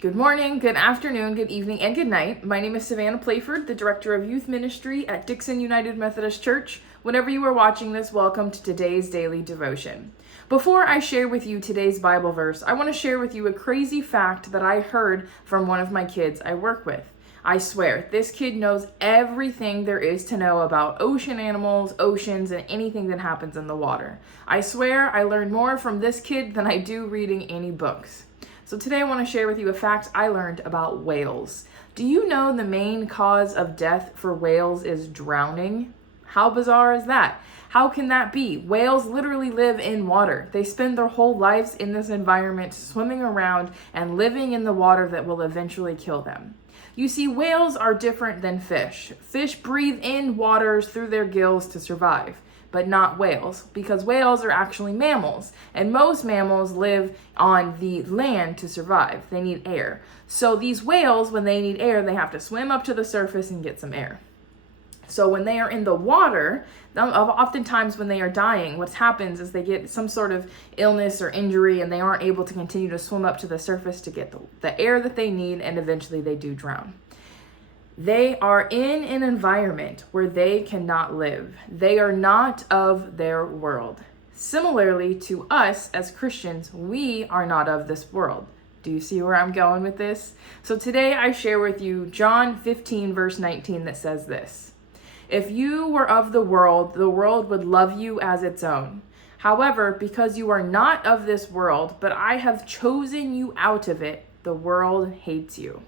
Good morning, good afternoon, good evening, and good night. My name is Savannah Playford, the Director of Youth Ministry at Dixon United Methodist Church. Whenever you are watching this, welcome to today's daily devotion. Before I share with you today's Bible verse, I want to share with you a crazy fact that I heard from one of my kids I work with. I swear, this kid knows everything there is to know about ocean animals, oceans, and anything that happens in the water. I swear I learned more from this kid than I do reading any books. So today I want to share with you a fact I learned about whales. Do you know the main cause of death for whales is drowning? How bizarre is that? How can that be? Whales literally live in water. They spend their whole lives in this environment, swimming around and living in the water that will eventually kill them. You see, whales are different than fish. Fish breathe in waters through their gills to survive, but not whales, because whales are actually mammals, and most mammals live on the land to survive. They need air. So these whales, when they need air, they have to swim up to the surface and get some air. So when they are in the water, oftentimes when they are dying, what happens is they get some sort of illness or injury and they aren't able to continue to swim up to the surface to get the air that they need, and eventually they do drown. They are in an environment where they cannot live. They are not of their world. Similarly to us as Christians, we are not of this world. Do you see where I'm going with this? So today I share with you John 15 verse 19 that says this: "If you were of the world would love you as its own. However, because you are not of this world, but I have chosen you out of it, the world hates you."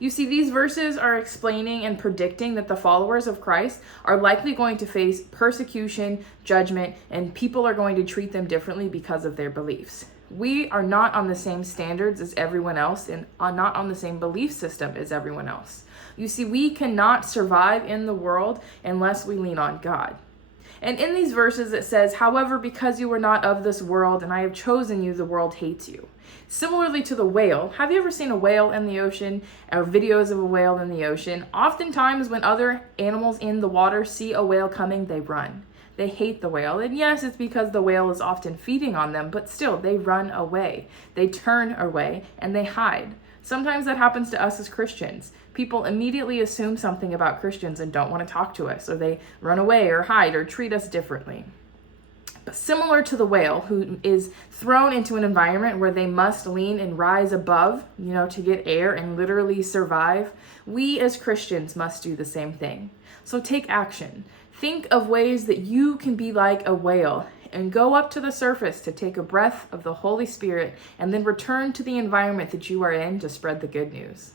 You see, these verses are explaining and predicting that the followers of Christ are likely going to face persecution, judgment, and people are going to treat them differently because of their beliefs. We are not on the same standards as everyone else and are not on the same belief system as everyone else. You see, we cannot survive in the world unless we lean on God. And in these verses it says, "However, because you are not of this world and I have chosen you, the world hates you." Similarly to the whale, have you ever seen a whale in the ocean or videos of a whale in the ocean? Oftentimes when other animals in the water see a whale coming, they run. They hate the whale. And yes, it's because the whale is often feeding on them, but still they run away. They turn away and they hide. Sometimes that happens to us as Christians. People immediately assume something about Christians and don't want to talk to us, or they run away or hide or treat us differently. But similar to the whale, who is thrown into an environment where they must lean and rise above, to get air and literally survive, we as Christians must do the same thing. So take action. Think of ways that you can be like a whale and go up to the surface to take a breath of the Holy Spirit and then return to the environment that you are in to spread the good news.